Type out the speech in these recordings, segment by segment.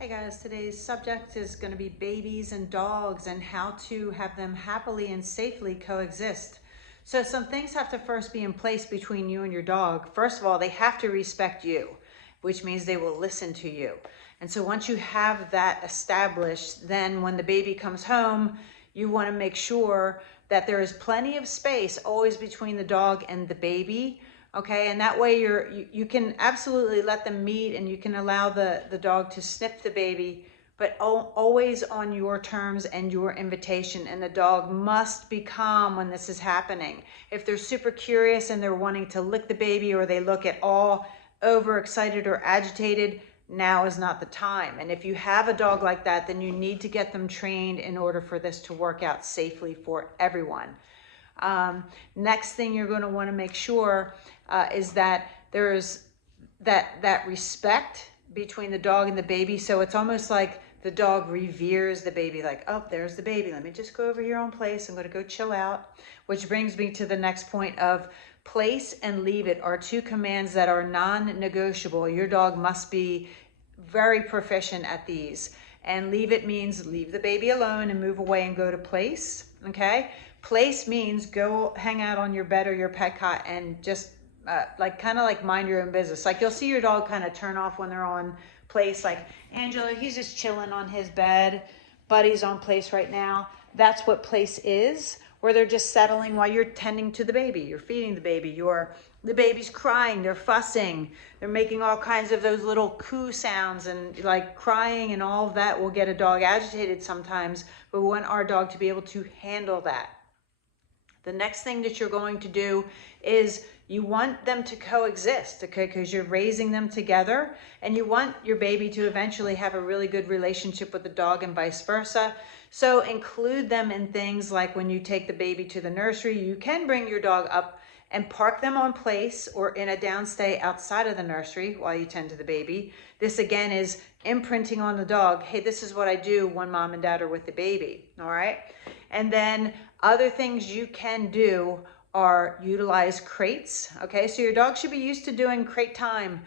Hey guys, today's subject is going to be babies and dogs and how to have them happily and safely coexist. So some things have to first be in place between you and your dog. First of all, they have to respect you, which means they will listen to you. And so once you have that established, then when the baby comes home, you want to make sure that there is plenty of space always between the dog and the baby. Okay, and that way you can absolutely let them meet, and you can allow the dog to sniff the baby, but always on your terms and your invitation. And the dog must be calm when this is happening. If they're super curious and they're wanting to lick the baby, or they look at all overexcited or agitated, now is not the time. And if you have a dog like that, then you need to get them trained in order for this to work out safely for everyone. Next thing you're going to want to make sure is that there's that respect between the dog and the baby. So it's almost like the dog reveres the baby, like, oh, there's the baby. Let me just go over here on place. I'm going to go chill out. Which brings me to the next point of place and leave it are two commands that are non-negotiable. Your dog must be very proficient at these. And leave it means leave the baby alone and move away and go to place. Okay. Place means go hang out on your bed or your pet cot and just kind of like mind your own business. Like you'll see your dog kind of turn off when they're on place. Like Angelo, he's just chilling on his bed. Buddy's on place right now. That's what place is, where they're just settling while you're tending to the baby. You're feeding the baby. The baby's crying. They're fussing. They're making all kinds of those little coo sounds, and like crying and all of that will get a dog agitated sometimes. But we want our dog to be able to handle that. The next thing that you're going to do is you want them to coexist, okay, because you're raising them together, and you want your baby to eventually have a really good relationship with the dog and vice versa. So include them in things like when you take the baby to the nursery, you can bring your dog up and park them on place or in a downstay outside of the nursery while you tend to the baby. This again is imprinting on the dog, hey, this is what I do when mom and dad are with the baby, all right? And then other things you can do are utilize crates, okay? So your dog should be used to doing crate time,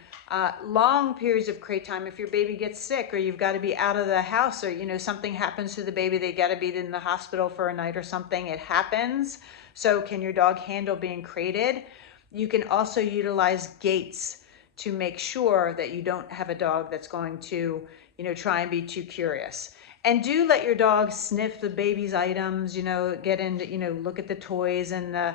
long periods of crate time. If your baby gets sick or you've got to be out of the house, or something happens to the baby, they got to be in the hospital for a night or something, it happens. So can your dog handle being crated? You can also utilize gates to make sure that you don't have a dog that's going to, try and be too curious. And do let your dog sniff the baby's items, get into, look at the toys and the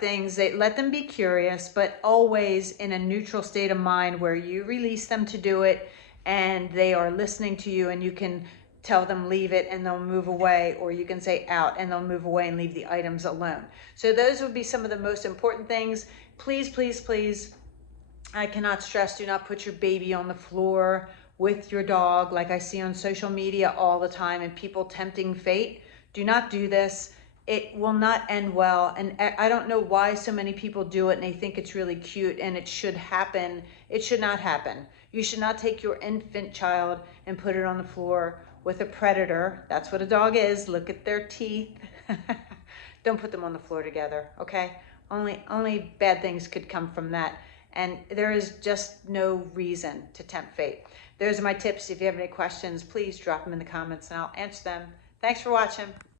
things. Let them be curious, but always in a neutral state of mind where you release them to do it and they are listening to you, and you can tell them leave it and they'll move away, or you can say out and they'll move away and leave the items alone. So those would be some of the most important things. Please, please, please, I cannot stress, do not put your baby on the floor with your dog like I see on social media all the time, and people tempting fate. Do not do this. It will not end well. And I don't know why so many people do it and they think it's really cute and it should happen. It should not happen. You should not take your infant child and put it on the floor with a predator. That's what a dog is. Look at their teeth. Don't put them on the floor together, okay? Only bad things could come from that. And there is just no reason to tempt fate. Those are my tips. If you have any questions, please drop them in the comments and I'll answer them. Thanks for watching.